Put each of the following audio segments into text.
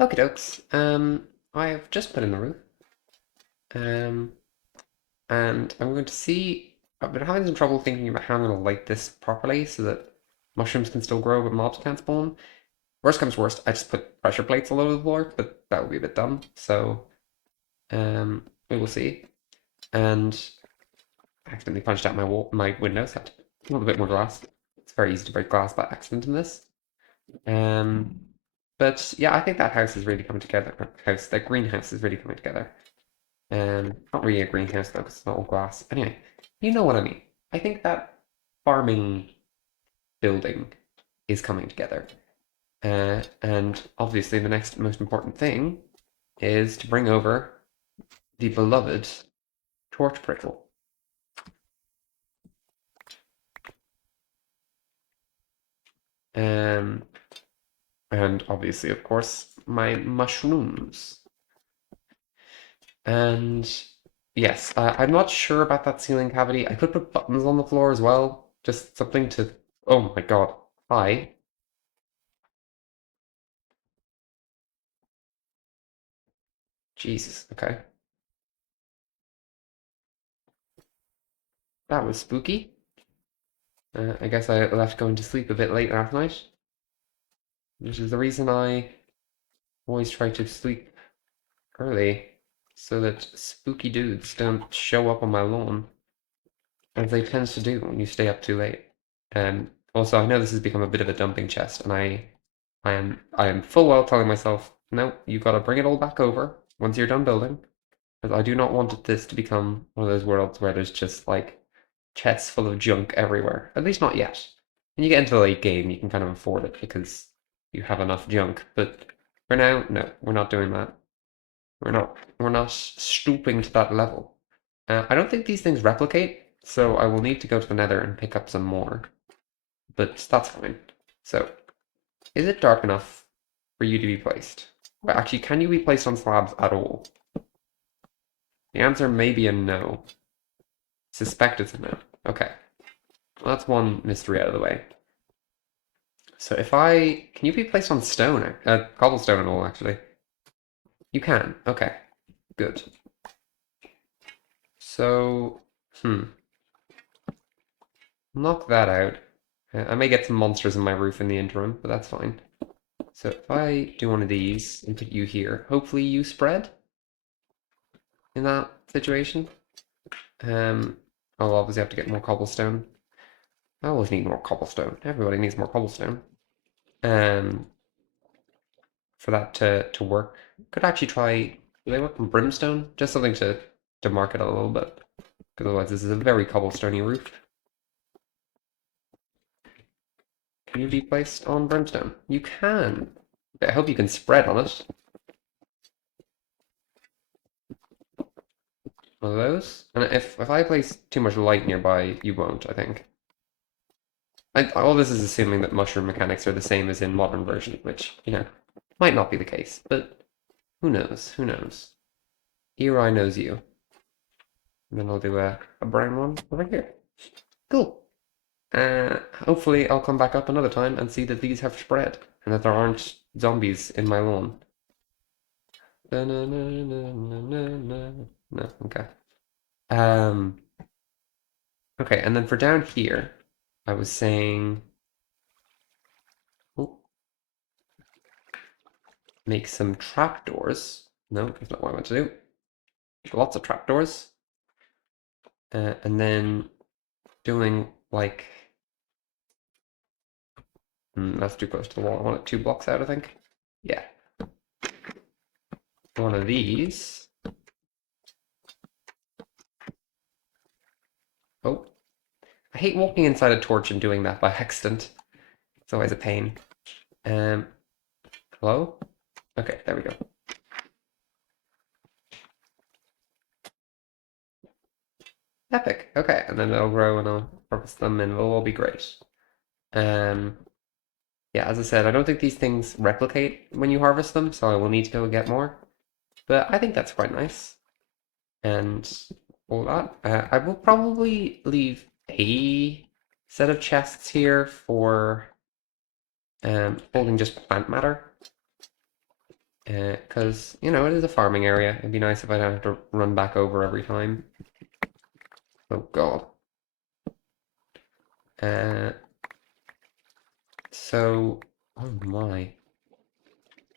Okie dokes. I've just put in the roof. Um, and I'm going to see. I've been having some trouble thinking about how I'm going to light this properly so that mushrooms can still grow but mobs can't spawn. Worst comes worst, I just put pressure plates all over the floor, but that would be a bit dumb. So, we will see. And I accidentally punched out my windows. Had to a little bit more glass. It's very easy to break glass by accident in this. Um, but yeah, I think that house is really coming together. That greenhouse is really coming together. Not really a greenhouse though, because it's not all glass. Anyway, you know what I mean. I think that farming building is coming together. And obviously the next most important thing is to bring over the beloved torch prickle. Um, and obviously, of course, my mushrooms. And yes, I'm not sure about that ceiling cavity. I could put buttons on the floor as well. Just something to. Oh my god. Hi. Jesus. Okay. That was spooky. I guess I left going to sleep a bit late last night, which is the reason I always try to sleep early so that spooky dudes don't show up on my lawn, as they tend to do when you stay up too late. Also, I know this has become a bit of a dumping chest, and I am full well telling myself, no, you've got to bring it all back over once you're done building, because I do not want this to become one of those worlds where there's just like chests full of junk everywhere. At least not yet. When you get into the late game, you can kind of afford it because you have enough junk. But for now, no, we're not doing that. We're not stooping to that level. I don't think these things replicate, so I will need to go to the Nether and pick up some more. But that's fine. So, is it dark enough for you to be placed? Well, actually, can you be placed on slabs at all? The answer may be a no. Suspect it's a no. Okay. Well, that's one mystery out of the way. So if I... Can you be placed on stone? Cobblestone and all, actually. You can. Okay. Good. So... Knock that out. I may get some monsters in my roof in the interim, but that's fine. So if I do one of these and put you here, hopefully you spread in that situation. I'll obviously have to get more cobblestone. I always need more cobblestone. Everybody needs more cobblestone. Um, for that to work. Could actually try. Do they work from brimstone? Just something to mark it a little bit. Because otherwise, this is a very cobblestoney roof. Can you be placed on brimstone? You can. I hope you can spread on it. One of those. And if I place too much light nearby, you won't, I think. All this is assuming that mushroom mechanics are the same as in modern version, which, might not be the case, but who knows? Who knows? Eri knows you. And then I'll do a brown one over here. Cool. Hopefully I'll come back up another time and see that these have spread and that there aren't zombies in my lawn. No, okay. Um, okay, and then for down here, I was saying, oh, make some trapdoors. No, that's not what I want to do. Lots of trapdoors. And then doing like, that's too close to the wall. I want it 2 blocks out, I think. Yeah. One of these. Oh, I hate walking inside a torch and doing that by accident. It's always a pain. Um, hello? Okay, there we go. Epic. Okay, and then they'll grow and I'll harvest them and it'll all be great. Um, yeah, as I said, I don't think these things replicate when you harvest them, so I will need to go get more. But I think that's quite nice. And all that. I will probably leave a set of chests here for holding just plant matter. Because, you know, it is a farming area. It'd be nice if I don't have to run back over every time. Oh, God. Uh, so, oh my.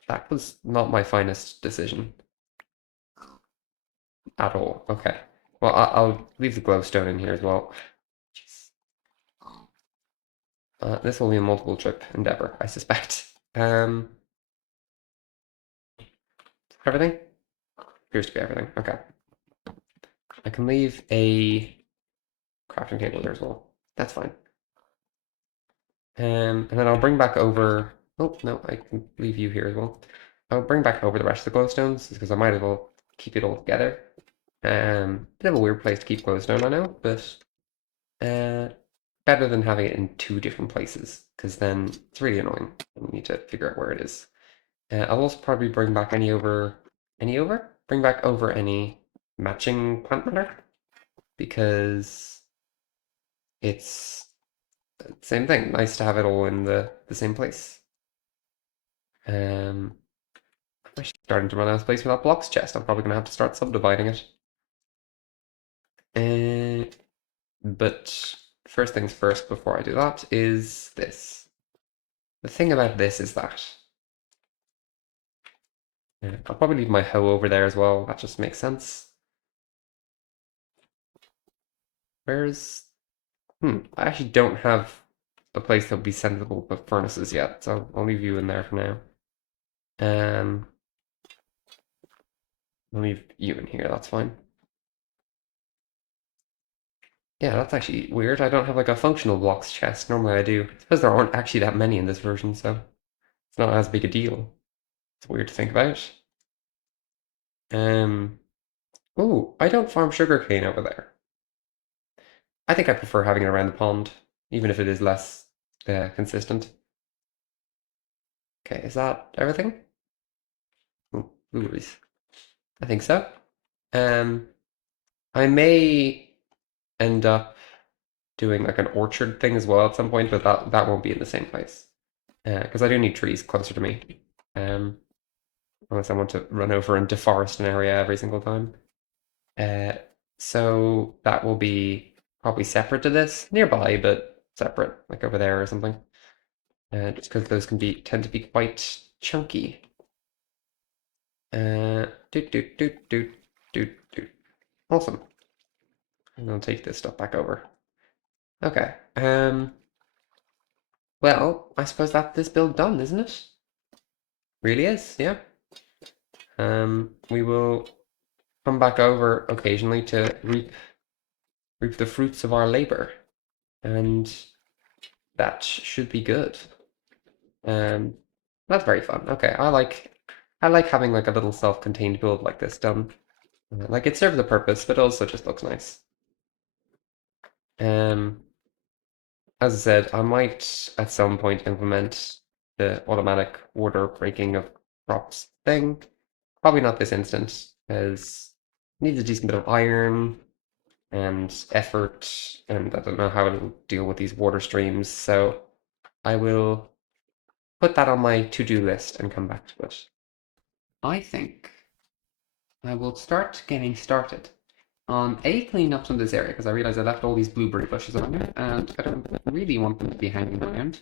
That was not my finest decision at all. Okay. Well, I'll leave the glowstone in here as well. Jeez. This will be a multiple trip endeavor, I suspect. Everything? Appears to be everything. Okay. I can leave a crafting table there as well. That's fine. And then I'll bring back over. Oh, no, I can leave you here as well. I'll bring back over the rest of the glowstones because I might as well keep it all together. Bit of a weird place to keep glowstone, I know, but uh, better than having it in two different places because then it's really annoying. You need to figure out where it is. I'll also probably bring back bring back over any matching plant matter because it's the same thing. Nice to have it all in the same place. I'm actually starting to run out of space for that blocks chest. I'm probably gonna have to start subdividing it. But first things first, before I do that, is this. The thing about this is that I'll probably leave my hoe over there as well. That just makes sense. Where's I actually don't have a place that would be sensible for furnaces yet, so I'll leave you in there for now. Um, I'll leave you in here, that's fine. Yeah, that's actually weird. I don't have like a functional blocks chest. Normally I do. I suppose there aren't actually that many in this version, so it's not as big a deal. It's weird to think about. Um, oh, I don't farm sugarcane over there. I think I prefer having it around the pond, even if it is less consistent. Okay, is that everything? Ooh, blueberries. I think so. Um, I may end up doing like an orchard thing as well at some point, but that won't be in the same place. Because I do need trees closer to me. Um, unless I want to run over and deforest an area every single time. Uh, so that will be probably separate to this, nearby, but separate, like over there or something. Just because those can tend to be quite chunky. Doot doot doot doot doot doot. Awesome. And I'll take this stuff back over. Okay. Well, I suppose that's this build done, isn't it? Really is, yeah. We will come back over occasionally to reap the fruits of our labor, and that should be good. Um, that's very fun. Okay, I like having like a little self-contained build like this done. Like it serves a purpose, but also just looks nice. Um, as I said, I might at some point implement the automatic order breaking of crops thing. Probably not this instant, because it needs a decent bit of iron and effort, and I don't know how it'll deal with these water streams, so I will put that on my to-do list and come back to it. I think I will start getting started on cleaning up some of this area, because I realized I left all these blueberry bushes on there, and I don't really want them to be hanging around.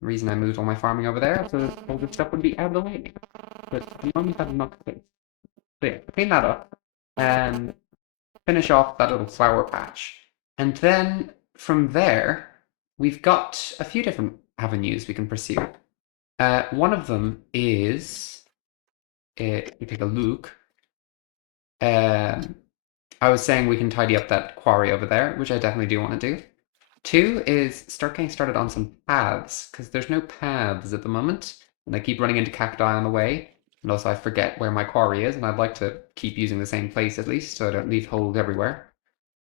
The reason I moved all my farming over there, so all this stuff would be out of the way. But we only have enough space. So yeah, clean that up. Finish off that little flower patch. And then from there, we've got a few different avenues we can pursue. One of them is, if we take a look, I was saying we can tidy up that quarry over there, which I definitely do want to do. Two is start getting started on some paths, because there's no paths at the moment, and I keep running into cacti on the way, and also I forget where my quarry is, and I'd like to keep using the same place at least, so I don't leave holes everywhere.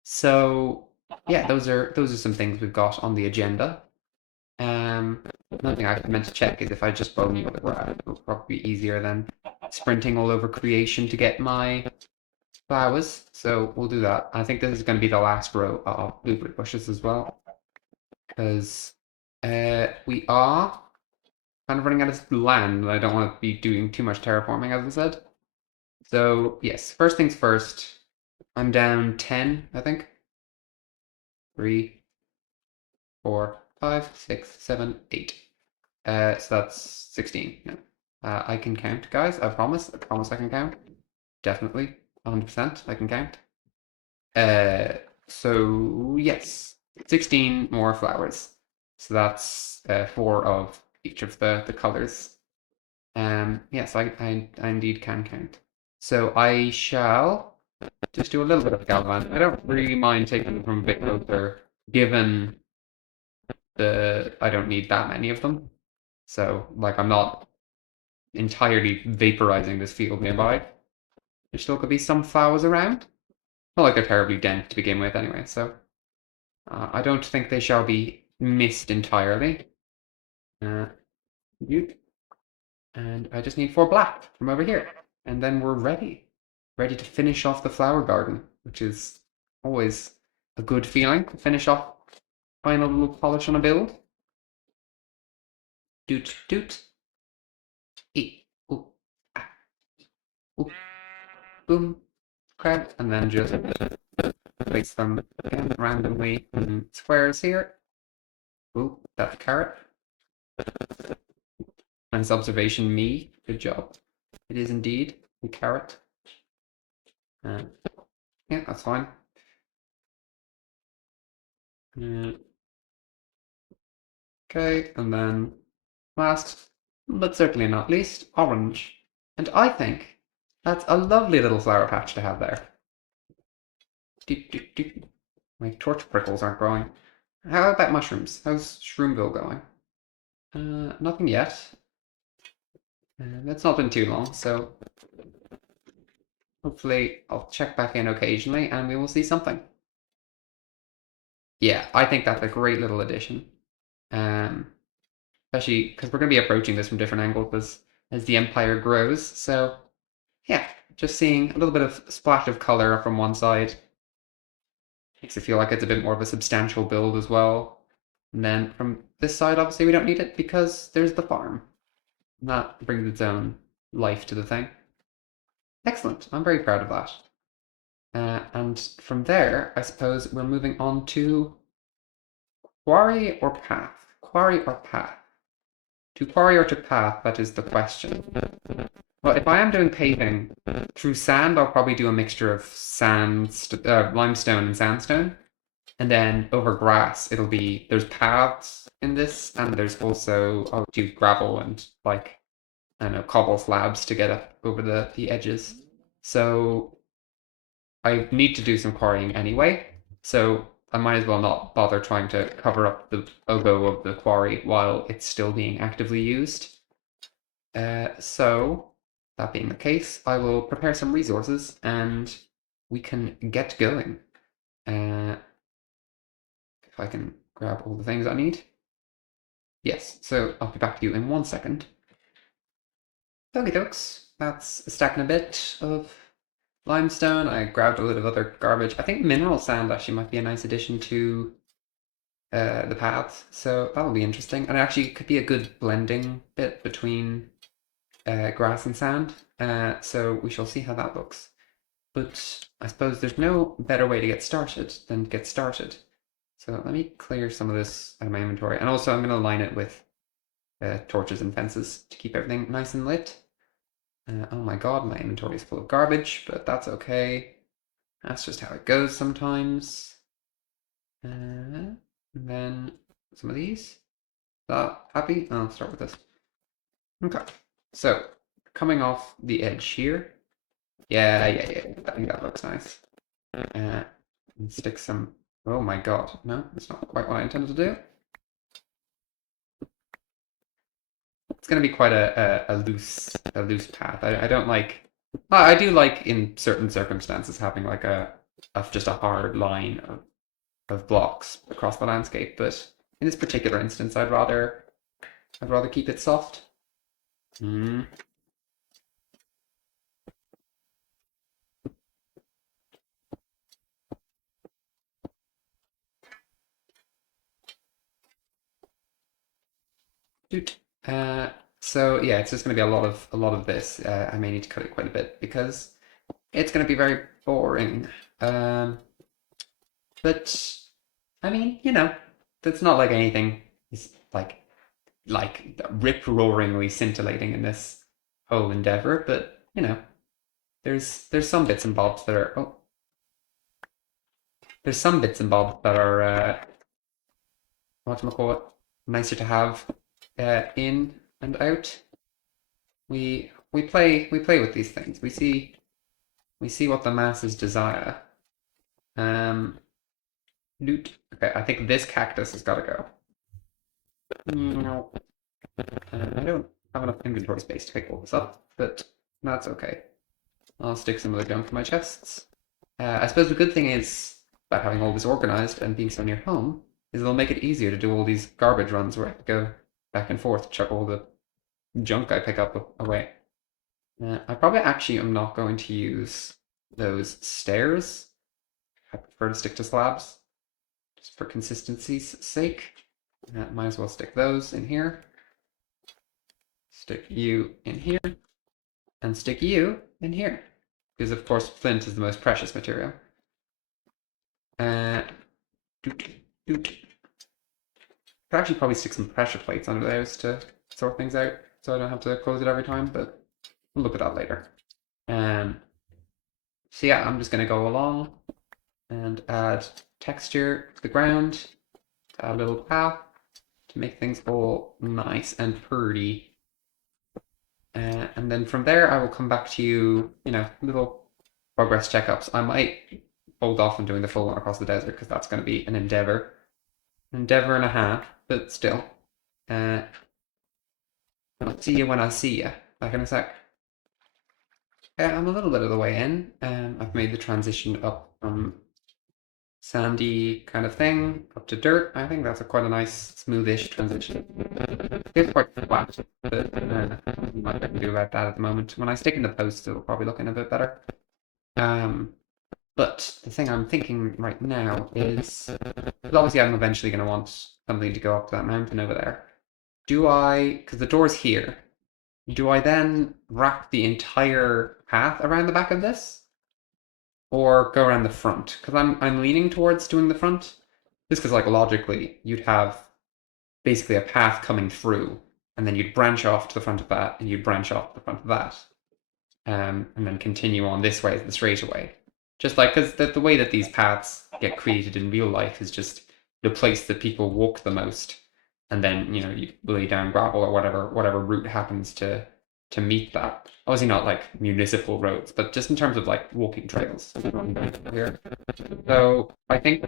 So yeah, those are some things we've got on the agenda. Another thing I meant to check is if I just bone the ground, it'll probably be easier than sprinting all over creation to get my flowers. So we'll do that. I think this is going to be the last row of blueberry bushes as well, because we are kind of running out of land, and I don't want to be doing too much terraforming, as I said. So, yes, first things first, I'm down 10, I think. 3, 4, 5, 6, 7, 8. So that's 16. Yeah. I can count, guys. I promise. I promise I can count. Definitely. 100% I can count. Uh, so yes, 16 more flowers. So that's 4 of each of the colors. Yes, I indeed can count. So I shall just do a little bit of galvan. I don't really mind taking them from a bit closer, given I don't need that many of them. So like I'm not entirely vaporizing this field nearby. There still could be some flowers around. Not like they're terribly dense to begin with anyway, so I don't think they shall be missed entirely. Uh, and I just need 4 black from over here. And then we're ready. Ready to finish off the flower garden, which is always a good feeling to finish off final little polish on a build. Doot doot. E. Ooh. Ah. Ooh. Boom. Crab. And then just place them again randomly in squares here. Ooh, that's a carrot. Nice observation, me. Good job. It is indeed a carrot. Uh, yeah, that's fine. Okay, and then last, but certainly not least, orange. And I think that's a lovely little flower patch to have there. Doot, doot, doot. My torch prickles aren't growing. How about mushrooms? How's Shroomville going? Nothing yet. It's not been too long, so hopefully I'll check back in occasionally and we will see something. Yeah, I think that's a great little addition. Especially because we're going to be approaching this from different angles as the empire grows. So yeah, just seeing a little bit of splash of color from one side makes it feel like it's a bit more of a substantial build as well. And then from this side, obviously we don't need it because there's the farm. And that brings its own life to the thing. Excellent. I'm very proud of that. And from there, I suppose we're moving on to quarry or path. Quarry or path. To quarry or to path, that is the question. Well, if I am doing paving through sand, I'll probably do a mixture of limestone and sandstone. And then over grass, there's paths in this, and there's also, I'll do gravel and like, I don't know, cobble slabs to get up over the edges. So I need to do some quarrying anyway. So I might as well not bother trying to cover up the logo of the quarry while it's still being actively used. So, that being the case, I will prepare some resources and we can get going. If I can grab all the things I need. Yes, so I'll be back to you in 1 second. Okie dokes, that's a stack and a bit of limestone. I grabbed a little of other garbage. I think mineral sand actually might be a nice addition to the paths, so that'll be interesting. And it actually could be a good blending bit between grass and sand. So we shall see how that looks. But I suppose there's no better way to get started than get started. So let me clear some of this out of my inventory. And also I'm going to line it with torches and fences to keep everything nice and lit. Oh my god, my inventory is full of garbage, but that's okay. That's just how it goes sometimes. And then some of these. Happy? I'll start with this. Okay, so coming off the edge here. Yeah. I think that looks nice. And stick some. Oh my god, no, that's not quite what I intended to do. It's going to be quite a loose path. I don't like. I do like in certain circumstances having like just a hard line of blocks across the landscape, but in this particular instance, I'd rather keep it soft. Mm. Doot. So yeah, it's just going to be a lot of this. I may need to cut it quite a bit because it's going to be very boring. Um, but I mean, that's not like anything is like rip-roaringly scintillating in this whole endeavor. But there's some bits and bobs that are there's some bits and bobs that are whatchamacallit, nicer to have in and out. We play with these things. We see what the masses desire. Um, loot. Okay, I think this cactus has got to go. No, I don't have enough inventory space to pick all this up, but that's okay. I'll stick some of the junk in my chests. I suppose the good thing is about having all this organized and being so near home is it'll make it easier to do all these garbage runs where I have to go back and forth to chuck all the junk I pick up away. I probably actually am not going to use those stairs. I prefer to stick to slabs, just for consistency's sake. Might as well stick those in here. Stick you in here, and stick you in here. Because of course flint is the most precious material. Doot, doot. Could actually probably stick some pressure plates under those to sort things out, so I don't have to close it every time, but we'll look at that later. Um, so yeah, I'm just going to go along and add texture to the ground, to add a little path to make things all nice and pretty. And then from there, I will come back to you, little progress checkups. I might hold off on doing the full one across the desert because that's going to be an endeavor and a half, but still. Uh, I'll see you when I see you, back in a sec. I'm a little bit of the way in. I've made the transition up from sandy kind of thing up to dirt. I think that's quite a nice smoothish transition. It's quite flat, but nothing much I can do about that at the moment. When I stick in the post, it'll probably look in a bit better. Um, but the thing I'm thinking right now is, because obviously I'm eventually going to want something to go up to that mountain over there. Because the door's here, do I then wrap the entire path around the back of this? Or go around the front? Because I'm leaning towards doing the front. Just because like logically you'd have basically a path coming through, and then you'd branch off to the front of that, and you'd branch off to the front of that, and then continue on this way, the straightaway. Just like because the way that these paths get created in real life is just the place that people walk the most, and then you lay down gravel or whatever route happens to meet that. Obviously not like municipal roads, but just in terms of like walking trails here. So I think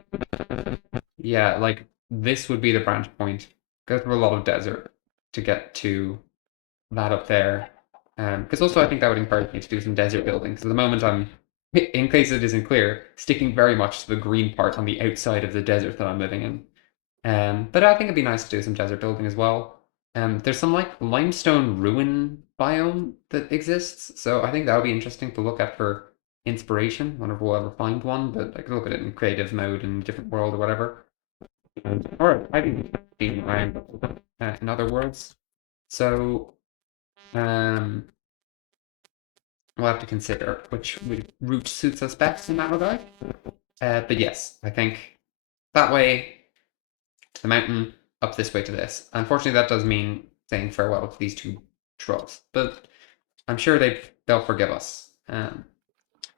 yeah, like this would be the branch point. Go through a lot of desert to get to that up there. Because also I think that would encourage me to do some desert building. Because at the moment I'm, in case it isn't clear, sticking very much to the green part on the outside of the desert that I'm living in. But I think it'd be nice to do some desert building as well. There's some like limestone ruin biome that exists, so I think that would be interesting to look at for inspiration. Wonder if we'll ever find one, but I could look at it in creative mode in a different world or whatever. Or I think being around in other worlds. So um, we'll have to consider which route suits us best in that regard. But yes, I think that way to the mountain, up this way to this. Unfortunately, that does mean saying farewell to these two shrubs, but I'm sure they'll forgive us.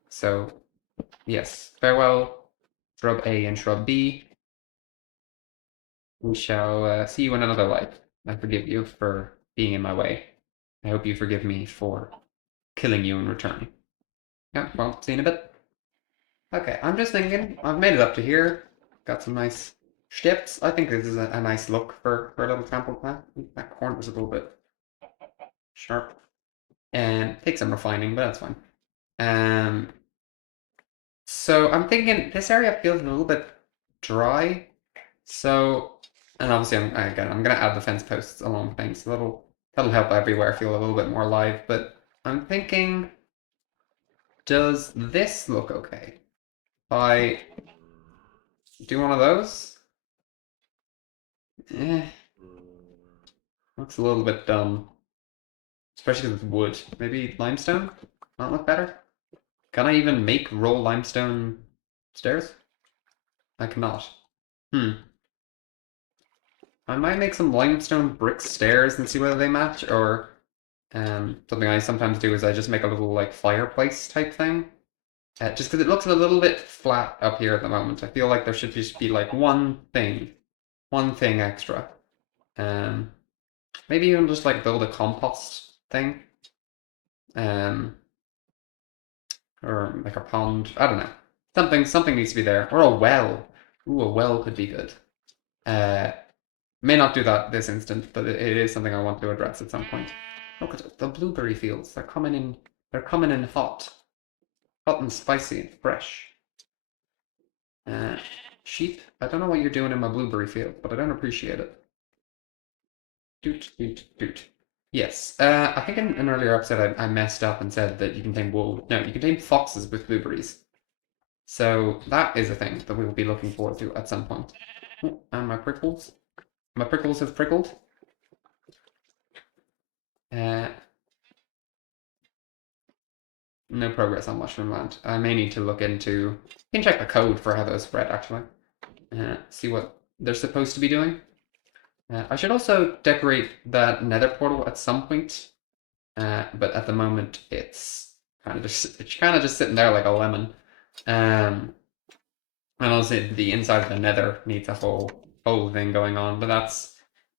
So yes, farewell, shrub A and shrub B. We shall see you in another life. I forgive you for being in my way. I hope you forgive me for killing you in return. Yeah, well, see you in a bit. Okay, I'm just thinking, I've made it up to here. Got some nice steps. I think this is a nice look for a little temple path. That corner's a little bit sharp. And take some refining, but that's fine. Um, so I'm thinking this area feels a little bit dry. So, and obviously I'm gonna add the fence posts along things. So that'll help everywhere feel a little bit more alive. But I'm thinking, does this look okay? If I do one of those? Eh, looks a little bit dumb. especially with wood. Maybe limestone? That look better? Can I even make raw limestone stairs? I cannot. Hmm. I might make some limestone brick stairs and see whether they match, or something I sometimes do is I just make a little like fireplace type thing. Just because it looks a little bit flat up here at the moment. I feel like there should just be like one thing extra. Um, Maybe even just like build a compost thing. Um, or like a pond. I don't know. Something needs to be there. Or a well. Ooh, a well could be good. Uh, may not do that this instant, but it is something I want to address at some point. Look at it, the blueberry fields. They're coming in. They're coming in hot and spicy and fresh. Uh, Sheep. I don't know what you're doing in my blueberry field, but I don't appreciate it. Doot doot doot. Yes. I think in an earlier episode I messed up and said that you can tame wolves. No, you can tame foxes with blueberries. So that is a thing that we will be looking forward to at some point. Oh, and my prickles. My prickles have prickled. Uh, no progress on mushroom land. I may need to look into. You can check the code for how those spread actually. See what they're supposed to be doing. I should also decorate that nether portal at some point. But at the moment it's kind of just sitting there like a lemon. Um, and also the inside of the nether needs a whole thing going on, but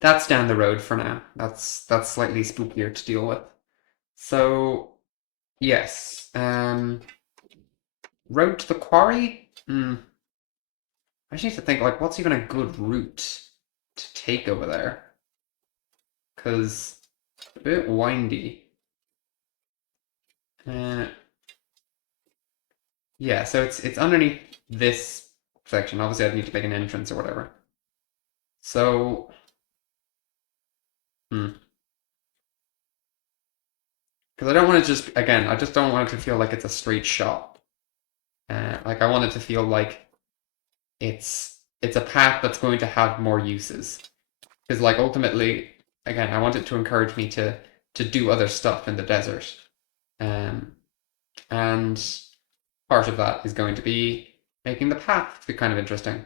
that's down the road for now. That's slightly spookier to deal with. So yes, road to the quarry. I just need to think like what's even a good route to take over there, because it's a bit windy. Uh, yeah, so it's underneath this section. Obviously, I'd need to make an entrance or whatever. So, because I don't want to just again, I just don't want it to feel like it's a straight shot. Like I want it to feel like it's a path that's going to have more uses. Because like ultimately, again, I want it to encourage me to do other stuff in the desert. Um, and part of that is going to be making the path be kind of interesting.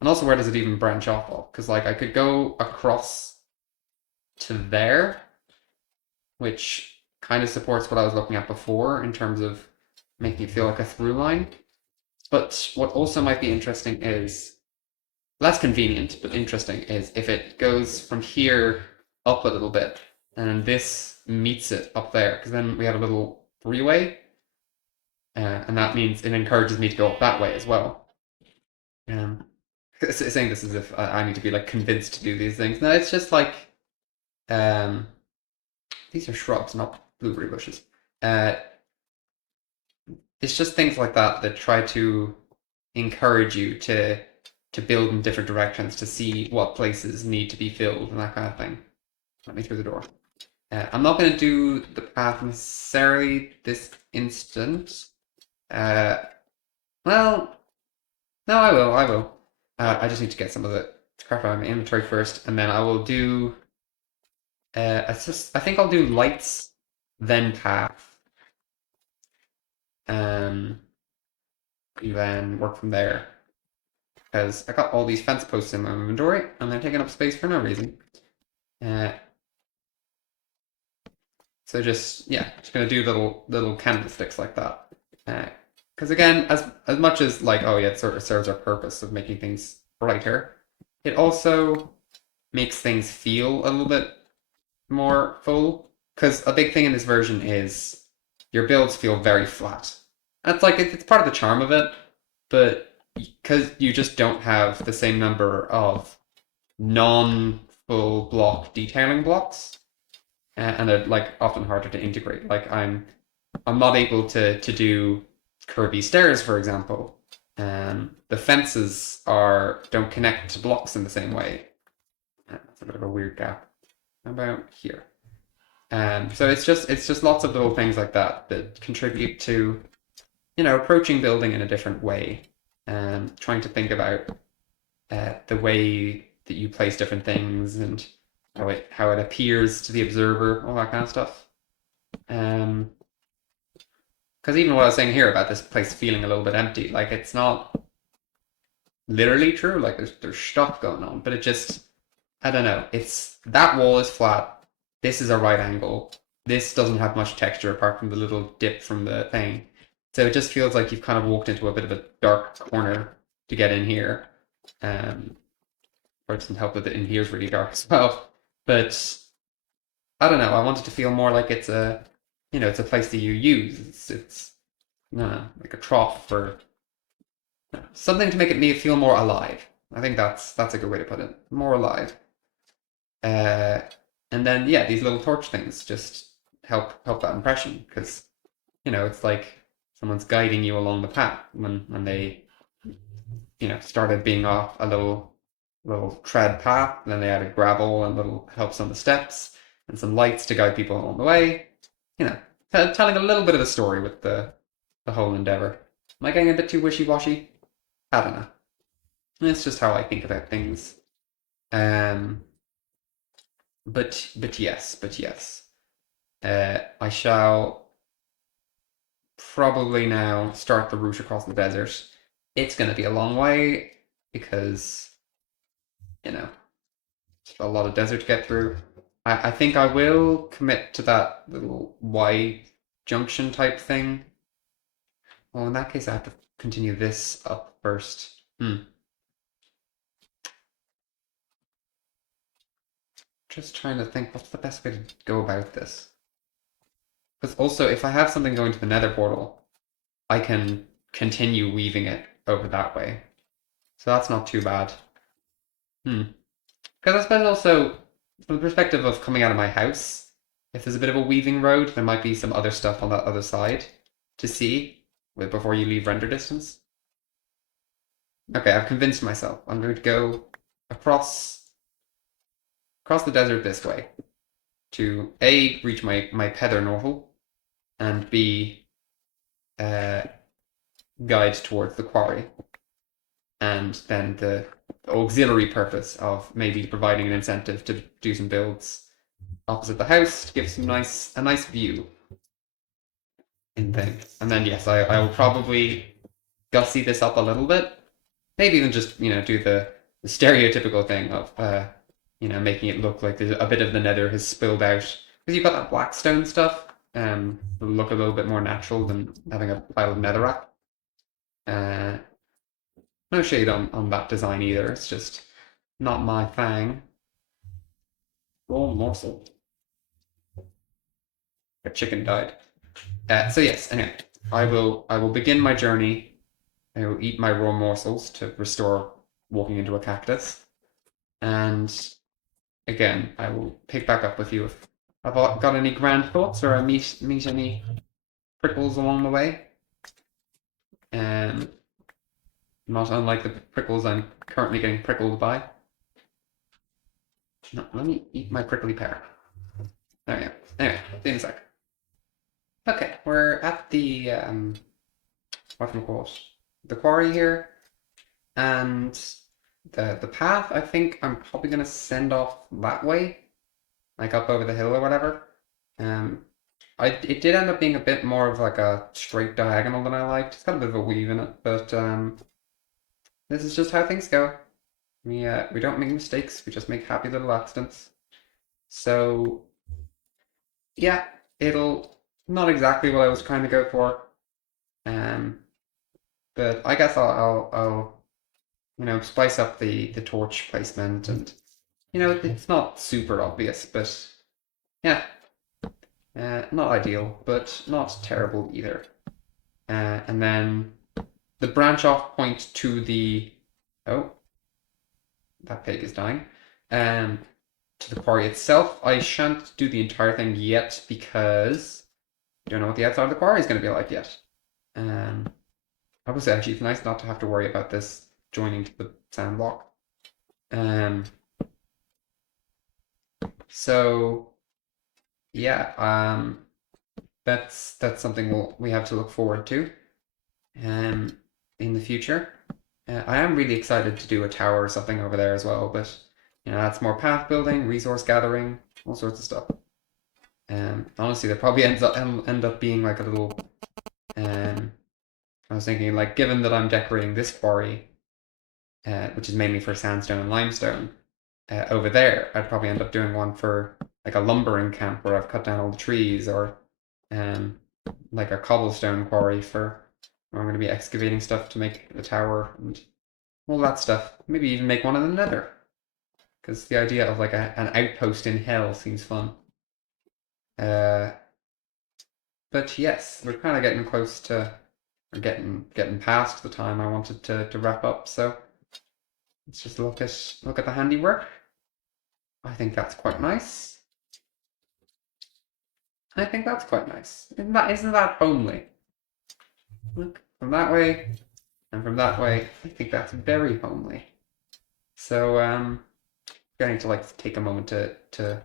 And also, where does it even branch off of? Because like I could go across to there, which kind of supports what I was looking at before in terms of making it feel like a through line. But what also might be interesting is less convenient, but interesting is if it goes from here up a little bit and this meets it up there, because then we have a little freeway, and that means it encourages me to go up that way as well. Um, saying this as if I need to be like convinced to do these things. No, it's just like um, these are shrubs, not blueberry bushes. Uh, it's just things like that that try to encourage you to build in different directions to see what places need to be filled and that kind of thing. Let me through the door. I'm not going to do the path necessarily this instant. Uh, well, no, I will. I will. I just need to get some of the crap out of my inventory first, and then I will do. I think I'll do lights, then path, um, and then work from there. Because I got all these fence posts in my inventory, and they're taking up space for no reason. Uh, so just gonna do little candlesticks like that. Because again, as much as like oh yeah, it sort of serves our purpose of making things brighter, it also makes things feel a little bit more full. Because a big thing in this version is your builds feel very flat. That's like it's part of the charm of it, but because you just don't have the same number of non-full block detailing blocks, and they're like often harder to integrate. Like I'm not able to do curvy stairs, for example. The fences are don't connect to blocks in the same way. That's a bit of a weird gap. How about here? So it's just lots of little things like that that contribute to approaching building in a different way, and trying to think about the way that you place different things and how it appears to the observer, all that kind of stuff. Because even what I was saying here about this place feeling a little bit empty, like it's not literally true. Like there's stuff going on, but it just I don't know. It's that wall is flat. This is a right angle. This doesn't have much texture apart from the little dip from the thing. So it just feels like you've kind of walked into a bit of a dark corner to get in here. Or it doesn't help that in here is really dark as well. But I don't know. I want it to feel more like it's a, it's a place that you use. It's no, like a trough or something to make it me feel more alive. I think that's a good way to put it. More alive. Uh, and then yeah, these little torch things just help that impression because it's like someone's guiding you along the path when they started being off a little tread path, and then they added gravel and little helps on the steps and some lights to guide people along the way. You know, telling a little bit of a story with the whole endeavor. Am I getting a bit too wishy-washy? I don't know. It's just how I think about things. Um, but yes. I shall probably now start the route across the desert. It's going to be a long way because, you know, it's a lot of desert to get through. I think I will commit to that little Y junction type thing. Well, in that case, I have to continue this up first. Just trying to think what's the best way to go about this. Because also, if I have something going to the nether portal, I can continue weaving it over that way. So that's not too bad. Because I suppose also, from the perspective of coming out of my house, if there's a bit of a weaving road, there might be some other stuff on that other side to see before you leave render distance. Okay, I've convinced myself. I'm going to go across the desert this way to A, reach my Pether Norval, and B, uh, guide towards the quarry. And then the auxiliary purpose of maybe providing an incentive to do some builds opposite the house to give a nice view in things. And then yes, I will probably gussy this up a little bit. Maybe even just, do the stereotypical thing of making it look like there's a bit of the nether has spilled out. Because you've got that blackstone stuff, it'll look a little bit more natural than having a pile of netherrack. Uh, no shade on that design either, it's just not my thing. Raw morsel. A chicken died. So yes, anyway, I will begin my journey. I will eat my raw morsels to restore walking into a cactus. And again, I will pick back up with you if I've got any grand thoughts or I meet any prickles along the way. Not unlike the prickles I'm currently getting prickled by. No, let me eat my prickly pear. There we go. Anyway, see you in a sec. Okay, we're at the whatchamacallit, the quarry here, and the path. I think I'm probably gonna send off that way, like up over the hill or whatever. It did end up being a bit more of like a straight diagonal than I liked. It's got a bit of a weave in it, but this is just how things go. We don't make mistakes. We just make happy little accidents. So yeah, it'll not exactly what I was trying to go for. But I guess I'll spice up the torch placement and it's not super obvious, but yeah, not ideal, but not terrible either. And then the branch off point to the oh, that pig is dying. To the quarry itself, I shan't do the entire thing yet because I don't know what the outside of the quarry is going to be like yet. I would say actually it's nice not to have to worry about this joining to the sand block. So yeah, that's something we have to look forward to in the future. I am really excited to do a tower or something over there as well, but that's more path building, resource gathering, all sorts of stuff. Honestly, there probably end up being like a little. I was thinking like, given that I'm decorating this quarry, which is mainly for sandstone and limestone, over there, I'd probably end up doing one for like a lumbering camp where I've cut down all the trees, or um, like a cobblestone quarry for where I'm going to be excavating stuff to make the tower and all that stuff. Maybe even make one in the nether, because the idea of like an outpost in hell seems fun. Uh, but yes, we're kind of getting close to, or getting past the time I wanted to wrap up. So let's just look at the handiwork. I think that's quite nice. I think that's quite nice. Isn't that homely? Look, from that way and from that way, I think that's very homely. So going to like take a moment to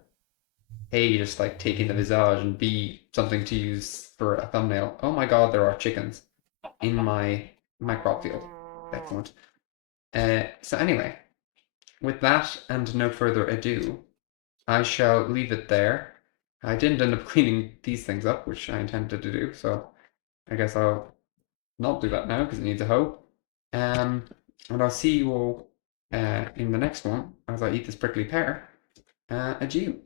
A, just like take in the visage, and B, something to use for a thumbnail. Oh my god, there are chickens in my crop field. Excellent. So anyway, with that and no further ado, I shall leave it there. I didn't end up cleaning these things up, which I intended to do, so I guess I'll not do that now because it needs a hoe. And I'll see you all in the next one as I eat this prickly pear. Adieu.